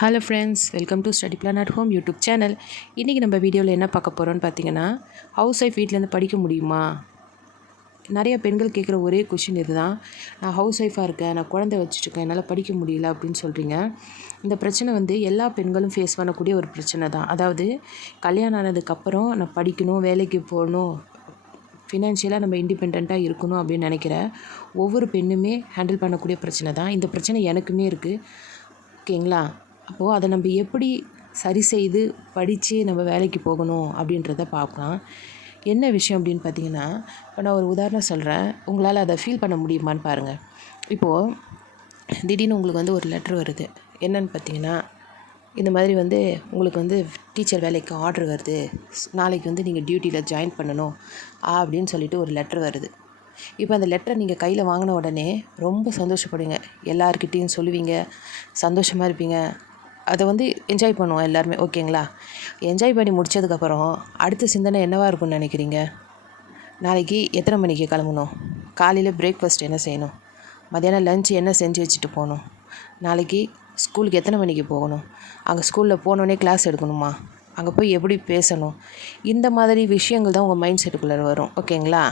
Hello friends, welcome to study plan at home YouTube channel. இன்றைக்கி நம்ம வீடியோவில் என்ன பார்க்க போகிறோன்னு பார்த்தீங்கன்னா, ஹவுஸ் ஒய்ஃப் வீட்டிலேருந்து படிக்க முடியுமா? நிறைய பெண்கள் கேட்குற ஒரே கொஷின் இது தான். நான் ஹவுஸ் ஒய்ஃபாக இருக்கேன், நான் குழந்தை வச்சுட்ருக்கேன், என்னால் படிக்க முடியல அப்படின்னு சொல்கிறீங்க. இந்த பிரச்சனை எல்லா பெண்களும் ஃபேஸ் பண்ணக்கூடிய ஒரு பிரச்சனை தான். அதாவது கல்யாணம் ஆனதுக்கப்புறம் நான் படிக்கணும், வேலைக்கு போகணும், ஃபினான்ஷியலாக நம்ம இண்டிபெண்ட்டாக இருக்கணும் அப்படின்னு நினைக்கிற ஒவ்வொரு பெண்ணுமே ஹேண்டில் பண்ணக்கூடிய பிரச்சனை தான். இந்த பிரச்சனை எனக்குமே இருக்குது. ஓகேங்களா? அப்போது அதை நம்ம எப்படி சரி செய்து படித்து நம்ம வேலைக்கு போகணும் அப்படின்றத பார்க்கலாம். என்ன விஷயம் அப்படின்னு பார்த்தீங்கன்னா, இப்போ நான் ஒரு உதாரணம் சொல்கிறேன், உங்களால் அதை ஃபீல் பண்ண முடியுமான்னு பாருங்கள். இப்போது திடீர்னு உங்களுக்கு ஒரு லெட்ரு வருது. என்னன்னு பார்த்தீங்கன்னா, இந்த மாதிரி உங்களுக்கு டீச்சர் வேலைக்கு ஆர்டர் வருது, நாளைக்கு நீங்கள் டியூட்டியில் ஜாயின் பண்ணணும் அப்படின்னு சொல்லிட்டு ஒரு லெட்ரு வருது. இப்போ அந்த லெட்டரை நீங்கள் கையில் வாங்கின உடனே ரொம்ப சந்தோஷப்படுவீங்க, எல்லாருக்கிட்டேயும் சொல்லுவீங்க, சந்தோஷமாக இருப்பீங்க. அதை என்ஜாய் பண்ணுவோம் எல்லாருமே. ஓகேங்களா? என்ஜாய் பண்ணி முடித்ததுக்கப்புறம் அடுத்த சிந்தனை என்னவாக இருக்கும்னு நினைக்கிறீங்க? நாளைக்கு எத்தனை மணிக்கு கிளம்பணும், காலையில் பிரேக்ஃபாஸ்ட் என்ன செய்யணும், மத்தியானம் லஞ்ச் என்ன செஞ்சு வச்சுட்டு போகணும், நாளைக்கு ஸ்கூலுக்கு எத்தனை மணிக்கு போகணும், அங்கே ஸ்கூலில் போனோடனே கிளாஸ் எடுக்கணுமா, அங்கே போய் எப்படி பேசணும், இந்த மாதிரி விஷயங்கள் தான் உங்கள் மைண்ட் செட்டுக்குள்ளே வரும். ஓகேங்களா?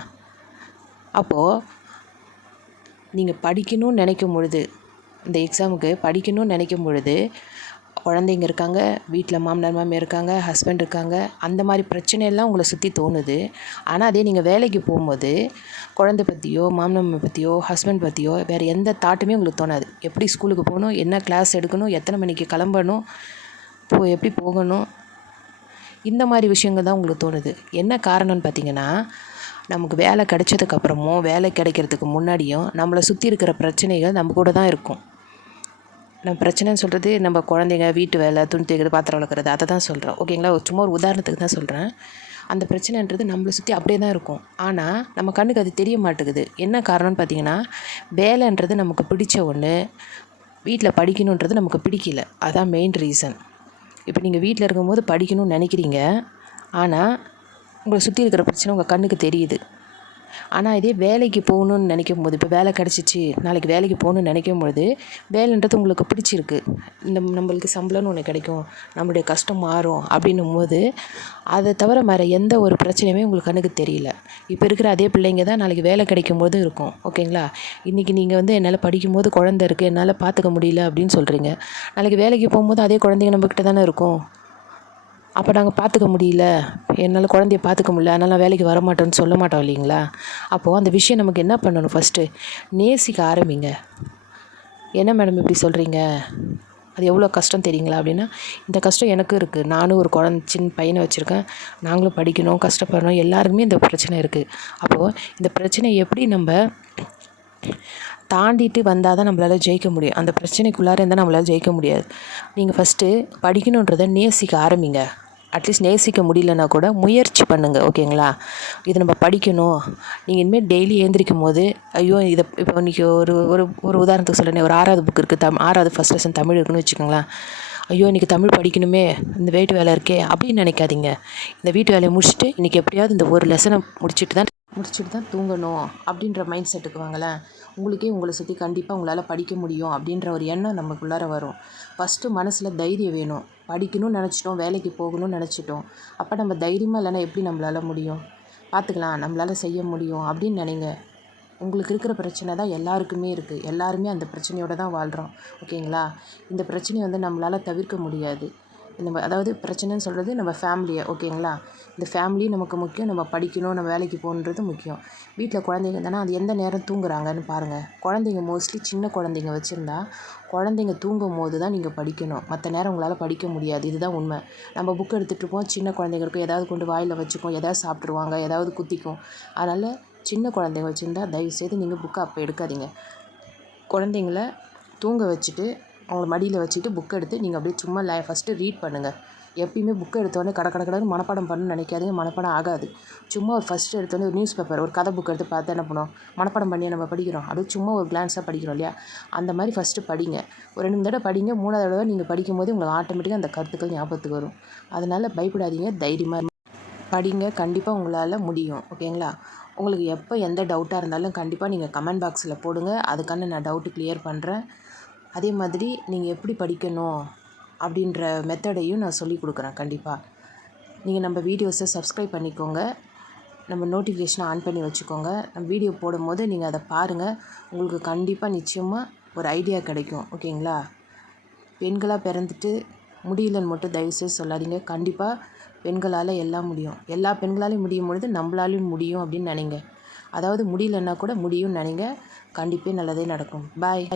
அப்போது நீங்கள் படிக்கணும்னு நினைக்கும் பொழுது, இந்த எக்ஸாமுக்கு படிக்கணும்னு நினைக்கும் பொழுது, குழந்தைங்க இருக்காங்க, வீட்டில் மாமனார் மாமியார் இருக்காங்க, ஹஸ்பண்ட் இருக்காங்க, அந்த மாதிரி பிரச்சனையெல்லாம் உங்களை சுற்றி தோணுது. ஆனால் அதே நீங்கள் வேலைக்கு போகும்போது குழந்தை பற்றியோ, மாமனார் பற்றியோ, ஹஸ்பண்ட் பற்றியோ வேறு எந்த தாட்டுமே உங்களுக்கு தோணாது. எப்படி ஸ்கூலுக்கு போகணும், என்ன கிளாஸ் எடுக்கணும், எத்தனை மணிக்கு கிளம்பணும், எப்படி போகணும், இந்த மாதிரி விஷயங்கள் தான் உங்களுக்கு தோணுது. என்ன காரணம்னு பார்த்தீங்கன்னா, நமக்கு வேலை கிடைச்சதுக்கப்புறமும் வேலை கிடைக்கிறதுக்கு முன்னாடியும் நம்மளை சுற்றி இருக்கிற பிரச்சனைகள் நம்ம கூட தான் இருக்கும். நம்ம பிரச்சனைன்னு சொல்கிறது நம்ம குழந்தைங்க, வீட்டு வேலை, துணி துவைக்கிறது, பாத்திரம் வளர்க்குறது, அதை தான் சொல்கிறோம். ஓகேங்களா? சும்மா ஒரு உதாரணத்துக்கு தான் சொல்கிறேன். அந்த பிரச்சனைன்றது நம்மளை சுற்றி அப்படியே தான் இருக்கும். ஆனால் நம்ம கண்ணுக்கு அது தெரிய மாட்டேங்குது. என்ன காரணம்னு பார்த்தீங்கன்னா, வேலைன்றது நமக்கு பிடிச்ச ஒன்று, வீட்டில் படிக்கணுன்றது நமக்கு பிடிக்கல. அதுதான் மெயின் ரீசன். இப்போ நீங்கள் வீட்டில் இருக்கும்போது படிக்கணும்னு நினைக்கிறீங்க, ஆனால் உங்களை சுற்றி இருக்கிற பிரச்சனை உங்கள் கண்ணுக்கு தெரியுது. ஆனால் இதே வேலைக்கு போகணுன்னு நினைக்கும் போது, இப்போ வேலை கிடச்சிச்சு, நாளைக்கு வேலைக்கு போகணுன்னு நினைக்கும் பொழுது, வேலைன்றது உங்களுக்கு பிடிச்சிருக்கு, நம்மளுக்கு சம்பளம்னு ஒன்று கிடைக்கும், நம்மளுடைய கஷ்டம் மாறும் அப்படின்னும் போது, அதை தவிர வேறு எந்த ஒரு பிரச்சனையுமே உங்களுக்கு கண்ணுக்கு தெரியல. இப்போ இருக்கிற அதே பிள்ளைங்க தான் நாளைக்கு வேலை கிடைக்கும் போது இருக்கும். ஓகேங்களா? இன்றைக்கி நீங்கள் என்னால் படிக்கும்போது குழந்தை இருக்குது, என்னால் பார்த்துக்க முடியல அப்படின்னு சொல்கிறீங்க. நாளைக்கு வேலைக்கு போகும்போது அதே குழந்தைங்க நம்மக்கிட்ட தானே இருக்கும். அப்போ நாங்கள் பார்த்துக்க முடியல, என்னால் குழந்தைய பார்த்துக்க முடியல, அதனால் நான் வேலைக்கு வரமாட்டேன்னு சொல்ல மாட்டோம் இல்லைங்களா? அப்போது அந்த விஷயம் நமக்கு என்ன பண்ணணும், ஃபஸ்ட்டு நேசிக்க ஆரம்பிங்க. என்ன மேடம் இப்படி சொல்கிறீங்க, அது எவ்வளோ கஷ்டம் தெரியுங்களா அப்படின்னா, இந்த கஷ்டம் எனக்கும் இருக்குது, நானும் ஒரு சின்ன பையனை வச்சுருக்கேன், நாங்களும் படிக்கணும், கஷ்டப்படணும், எல்லாருக்குமே இந்த பிரச்சனை இருக்குது. அப்போது இந்த பிரச்சனையை எப்படி நம்ம தாண்டிட்டு வந்தால் தான் நம்மளால் ஜெயிக்க முடியும். அந்த பிரச்சனைக்குள்ளார இருந்தால் நம்மளால் ஜெயிக்க முடியாது. நீங்கள் ஃபஸ்ட்டு படிக்கணுன்றதை நேசிக்க ஆரம்பிங்க. அட்லீஸ்ட் நேசிக்க முடியலன்னா கூட முயற்சி பண்ணுங்கள். ஓகேங்களா? இது நம்ம படிக்கணும். நீங்கள் இனிமேல் டெய்லி எழுந்திரிக்கும் போது, ஐயோ இதை இப்போ இன்றைக்கி ஒரு ஒரு ஒரு உதாரணத்துக்கு சொல்கிறேன், ஒரு 6வது புக் இருக்குது, 6வது ஃபஸ்ட் லெசன் தமிழ் இருக்குன்னு வச்சுக்கோங்களேன். ஐயோ இன்றைக்கி தமிழ் படிக்கணுமே, இந்த வீட்டு வேலை இருக்கே அப்படின்னு நினைக்காதீங்க. இந்த வீட்டு வேலையை முடிச்சுட்டு இன்றைக்கி எப்படியாவது இந்த ஒரு லெசனை முடிச்சுட்டு தான் தூங்கணும் அப்படின்ற மைண்ட் செட்டுக்கு வாங்களேன். உங்களை சுற்றி கண்டிப்பாக உங்களால் படிக்க முடியும் அப்படின்ற ஒரு எண்ணம் நமக்குள்ளார வரும். ஃபஸ்ட்டு மனசில் தைரியம் வேணும். படிக்கணும்னு நினச்சிட்டோம், வேலைக்கு போகணும்னு நினச்சிட்டோம், அப்போ நம்ம தைரியமாக இல்லைன்னா எப்படி நம்மளால் முடியும்? பார்த்துக்கலாம், நம்மளால் செய்ய முடியும் அப்படின்னு நினைங்க. உங்களுக்கு இருக்கிற பிரச்சனை தான் எல்லாருக்குமே இருக்குது. எல்லாருமே அந்த பிரச்சனையோடு தான் வாழ்கிறோம். ஓகேங்களா? இந்த பிரச்சனையை நம்மளால் தவிர்க்க முடியாது. அதாவது பிரச்சனைன்னு சொல்கிறது நம்ம ஃபேமிலியை. ஓகேங்களா? இந்த ஃபேமிலி நமக்கு முக்கியம், நம்ம படிக்கணும், நம்ம வேலைக்கு போகணுன்றது முக்கியம். வீட்டில் குழந்தைங்க தானே, அது எந்த நேரம் தூங்குறாங்கன்னு பாருங்கள். குழந்தைங்க மோஸ்ட்லி சின்ன குழந்தைங்க வச்சுருந்தா, குழந்தைங்க தூங்கும் போது தான் நீங்கள் படிக்கணும், மற்ற நேரம் உங்களால் படிக்க முடியாது. இதுதான் உண்மை. நம்ம புக் எடுத்துகிட்டு இருப்போம், சின்ன குழந்தைங்களுக்கு ஏதாவது கொண்டு வாயில் வச்சுக்கும், ஏதாவது சாப்பிட்ருவாங்க, ஏதாவது குத்திக்கும். அதனால் சின்ன குழந்தைங்க வச்சுருந்தா தயவுசெய்து நீங்கள் புக்கை அப்போ எடுக்காதீங்க. குழந்தைங்கள தூங்க வச்சுட்டு, அவங்கள மடியில் வச்சுட்டு புக் எடுத்து நீங்கள் அப்படியே சும்மா ஃபஸ்ட்டு ரீட் பண்ணுங்கள். எப்பயுமே புக்கை எடுத்தோடனே கடன்னு மனப்பாடம் பண்ணணும்னு நினைக்காதீங்க, மனப்பாடம் ஆகாது. சும்மா ஒரு ஃபஸ்ட்டு எடுத்தோடனே ஒரு நியூஸ் பேப்பர், ஒரு கதை புக் எடுத்து பார்த்து என்ன பண்ணுவோம், மனப்பாடம் பண்ணியே நம்ம படிக்கிறோம், அப்படியே சும்மா ஒரு கிளான்ஸாக படிக்கிறோம் இல்லையா? அந்த மாதிரி ஃபஸ்ட்டு படிங்க. ஒரு 2 தடவை படிங்க, 3வது தடவை நீங்கள் படிக்கும்போது உங்களுக்கு ஆட்டோமேட்டிக்காக அந்த கருத்துக்கள் ஞாபகத்துக்கு வரும். அதனால் பயப்படாதீங்க, தைரியமாக படிங்க. கண்டிப்பாக உங்களால் முடியும். ஓகேங்களா? உங்களுக்கு எப்போ எந்த டவுட்டாக இருந்தாலும் கண்டிப்பாக நீங்கள் கமெண்ட் பாக்ஸில் போடுங்க. அதுக்கான நான் டவுட்டு கிளியர் பண்ணுறேன். அதே மாதிரி நீங்கள் எப்படி படிக்கணும், அப்படின்ற மெத்தடையும் நான் சொல்லி கொடுக்குறேன். கண்டிப்பாக நீங்கள் நம்ம வீடியோஸை சப்ஸ்கிரைப் பண்ணிக்கோங்க, நம்ம நோட்டிஃபிகேஷனை ஆன் பண்ணி வச்சுக்கோங்க. நம்ம வீடியோ போடும்போது நீங்கள் அதை பாருங்கள், உங்களுக்கு கண்டிப்பாக நிச்சயமாக ஒரு ஐடியா கிடைக்கும். ஓகேங்களா? பெண்களாக பிறந்துட்டு முடியலன்னு மட்டும் தயவுசெய்து சொல்லாதீங்க. கண்டிப்பாக பெண்களால் எல்லாம் முடியும். எல்லா பெண்களாலையும் முடியும் பொழுது நம்மளாலையும் முடியும் அப்படின்னு நினைங்க. அதாவது முடியலன்னா கூட முடியும்னு நினைங்க. கண்டிப்பாக நல்லதே நடக்கும். பாய்.